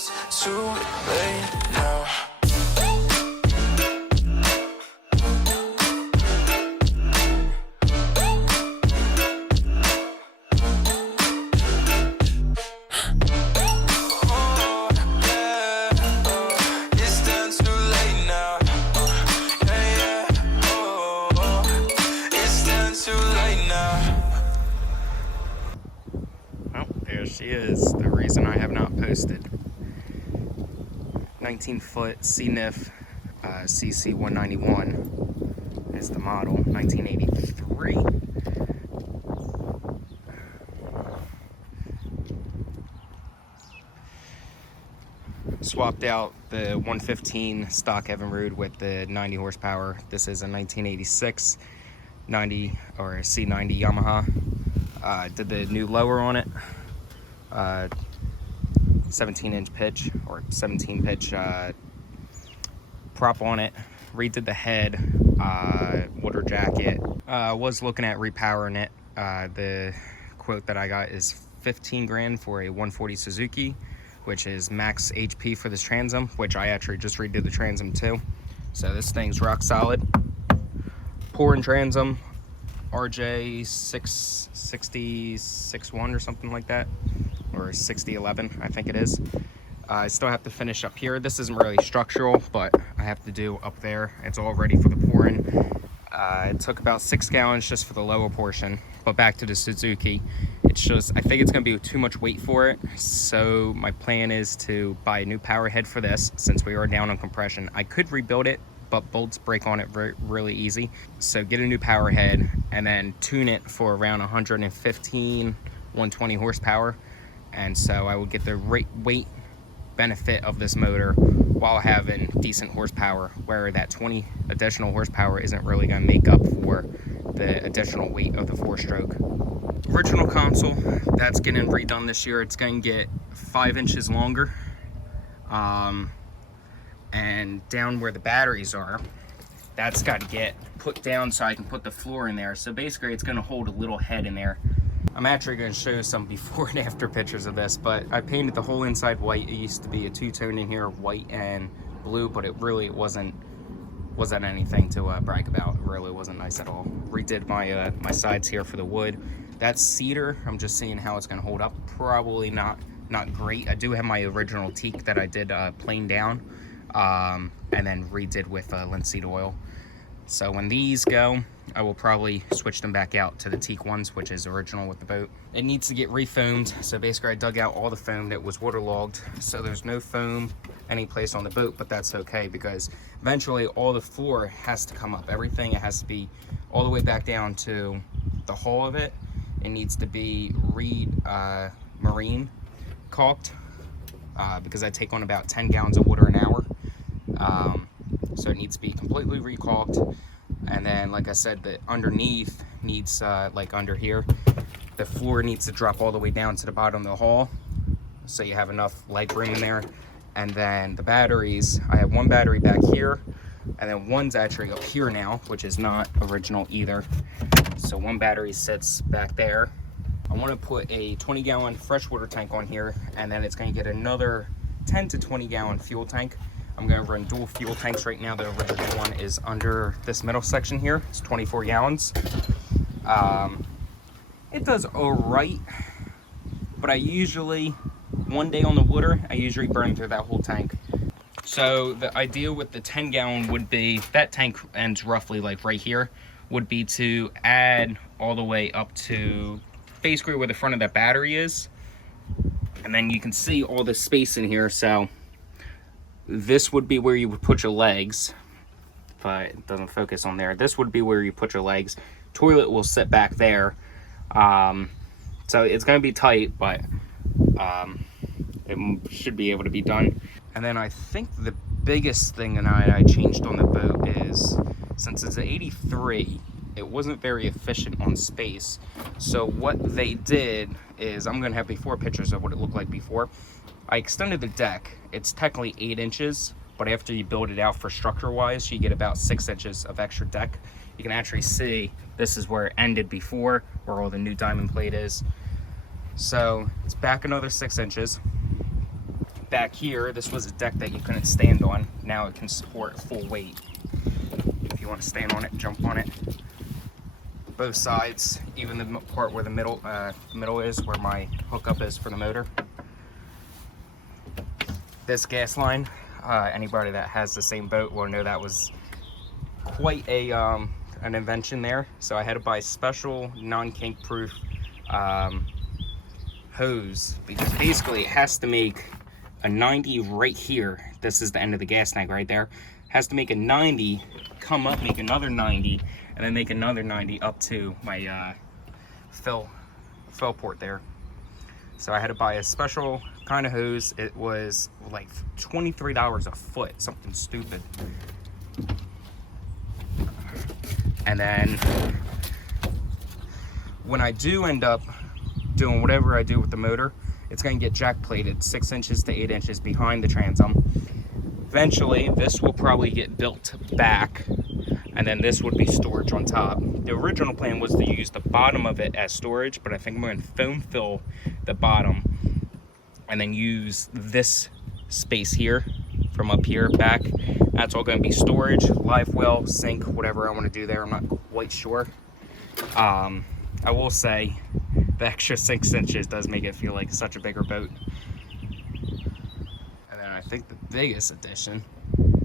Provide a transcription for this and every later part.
It's too late now. There she is, the reason I have not posted. 19-foot Nymph CC 191 is the model, 1983. Swapped out the 115 stock Evinrude with the 90 horsepower. This is a 1986 90 or C90 Yamaha. Did the new lower on it. 17-inch pitch or 17 pitch prop on it. Redid the head, water jacket. Was looking at repowering it. The quote that I got is 15 grand for a 140 Suzuki, which is max HP for this Transom, which I actually just redid the Transom too. So this thing's rock solid. Pouring Transom, RJ 66061 or something like that, or 6011 I think it is. I still have to finish up here. This isn't really structural, but I have to do up there. It's all ready for the pouring. It took about 6 gallons just for the lower portion. But back to the Suzuki, it's just, I think it's gonna be too much weight for it. So my plan is to buy a new power head for this, since we are down on compression. I could rebuild it, but bolts break on it really easy. So get a new power head and then tune it for around 115, 120 horsepower. And so I will get the weight benefit of this motor while having decent horsepower, where that 20 additional horsepower isn't really gonna make up for the additional weight of the 4-stroke. Original console, that's getting redone this year. It's gonna get 5 inches longer. And down where the batteries are, that's got to get put down so I can put the floor in there. So basically it's going to hold a little head in there. I'm actually going to show you some before and after pictures of this, but I painted the whole inside white. It used to be a two-tone in here, white and blue, but it wasn't anything to brag about. It really wasn't nice at all. Redid my my sides here for the wood. That's cedar. I'm just seeing how it's going to hold up. Probably not great. I do have my original teak that I did plain down. And then redid with linseed oil. So when these go, I will probably switch them back out to the teak ones, which is original with the boat. It needs to get refoamed. So basically I dug out all the foam that was waterlogged. So there's no foam any place on the boat, but that's okay, because eventually all the floor has to come up. Everything, it has to be all the way back down to the hull of it. It needs to be marine caulked, because I take on about 10 gallons of water an hour. So it needs to be completely recaulked. And then, like I said, the underneath needs, like under here, the floor needs to drop all the way down to the bottom of the hull, so you have enough leg room in there. And then the batteries, I have one battery back here, and then one's actually up here now, which is not original either. So one battery sits back there. I want to put a 20-gallon freshwater tank on here, and then it's going to get another 10 to 20-gallon fuel tank. I'm going to run dual fuel tanks right now. The original one is under this middle section here. It's 24 gallons. It does all right, but I usually, one day on the water, I usually burn through that whole tank. So the idea with the 10-gallon would be, that tank ends roughly like right here, would be to add all the way up to basically where the front of that battery is. And then you can see all the space in here. So this would be where you would put your legs, but it doesn't focus on there. This would be where you put your legs. Toilet will sit back there. So it's going to be tight, but it should be able to be done. And then I think the biggest thing that I changed on the boat is, since it's an 83, it wasn't very efficient on space. So what they did is, I'm going to have before pictures of what it looked like before. I extended the deck. It's technically 8 inches, but after you build it out for structure wise, you get about 6 inches of extra deck. You can actually see this is where it ended before, where all the new diamond plate is. So it's back another 6 inches. back here, this was a deck that you couldn't stand on. Now it can support full weight. If you want to stand on it, jump on it. Both sides, even the part where the middle is, where my hookup is for the motor. This gas line, anybody that has the same boat will know that was quite a an invention there. So I had to buy special non-kink proof hose, because basically it has to make a 90 right here. This is the end of the gas tank right there. Has to make a 90, come up, make another 90, and then make another 90 up to my fill port there. So I had to buy a special kind of hose. It was like $23 a foot, something stupid. And then when I do end up doing whatever I do with the motor, it's going to get jack plated 6 inches to 8 inches behind the transom. Eventually, this will probably get built back, and then this would be storage on top. The original plan was to use the bottom of it as storage, but I think I'm going to foam fill the bottom and then use this space here from up here back. That's all going to be storage, live well, sink, whatever I want to do there. I'm not quite sure. I will say the extra 6 inches does make it feel like such a bigger boat. And then I think the biggest addition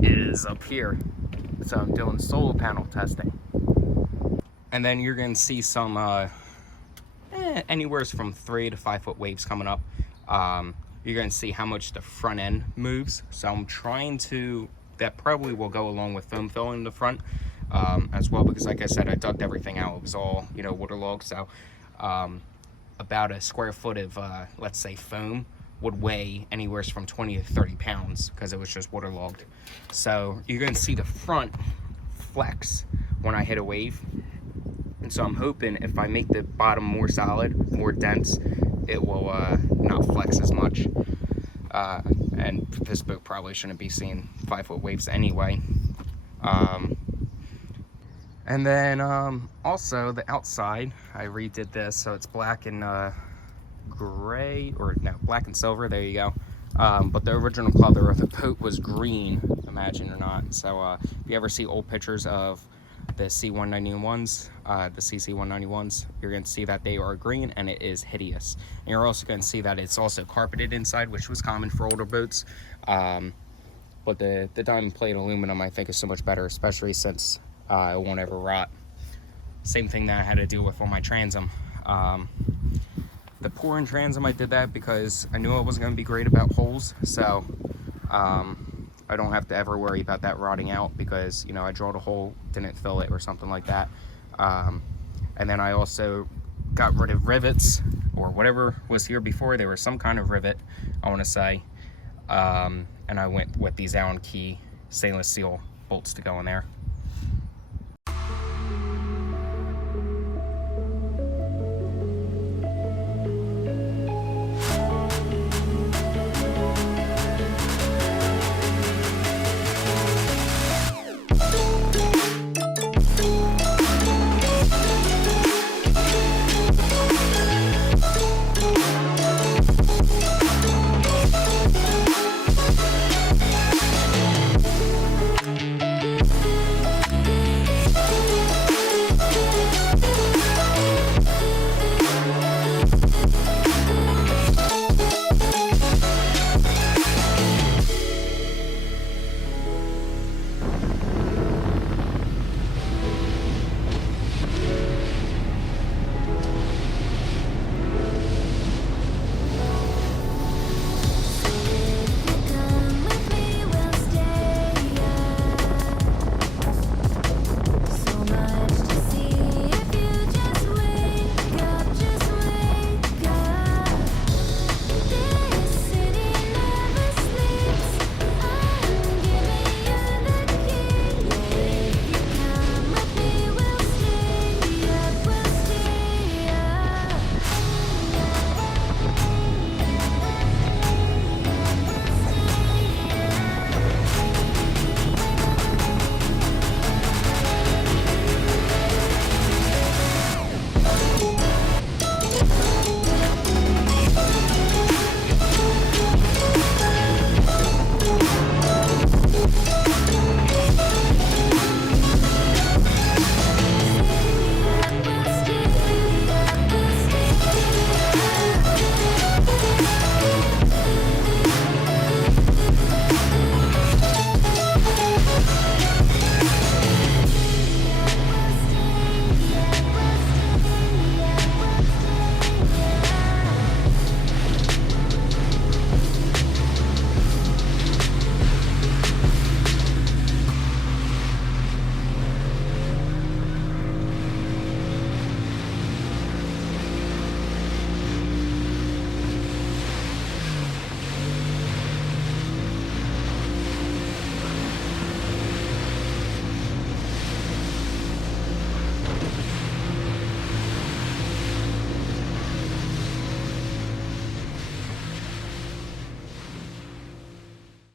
is up here. So I'm doing solar panel testing. And then you're going to see some anywhere from 3 to 5 foot waves coming up. You're going to see how much the front end moves. So I'm trying to, that probably will go along with foam fill in the front as well, because like I said, I dug everything out. It was all, you know, waterlogged. So about a square foot of, let's say, foam would weigh anywhere from 20 to 30 pounds because it was just waterlogged. So you're going to see the front flex when I hit a wave. And so I'm hoping if I make the bottom more solid, more dense, it will not flex as much. And this boat probably shouldn't be seeing 5 foot waves anyway. And then also the outside, I redid this so it's black and gray, or no, black and silver, there you go. But the original color of the boat was green, imagine or not. So if you ever see old pictures of the C191s, the CC191s, you're going to see that they are green and it is hideous. And you're also going to see that it's also carpeted inside, which was common for older boats. But the diamond plate aluminum I think is so much better, especially since it won't ever rot. Same thing that I had to deal with on my transom. The pouring transom, I did that because I knew I wasn't going to be great about holes, so I don't have to ever worry about that rotting out because, you know, I drilled a hole, didn't fill it or something like that. And then I also got rid of rivets or whatever was here before. There was some kind of rivet, I want to say, and I went with these Allen key stainless steel bolts to go in there.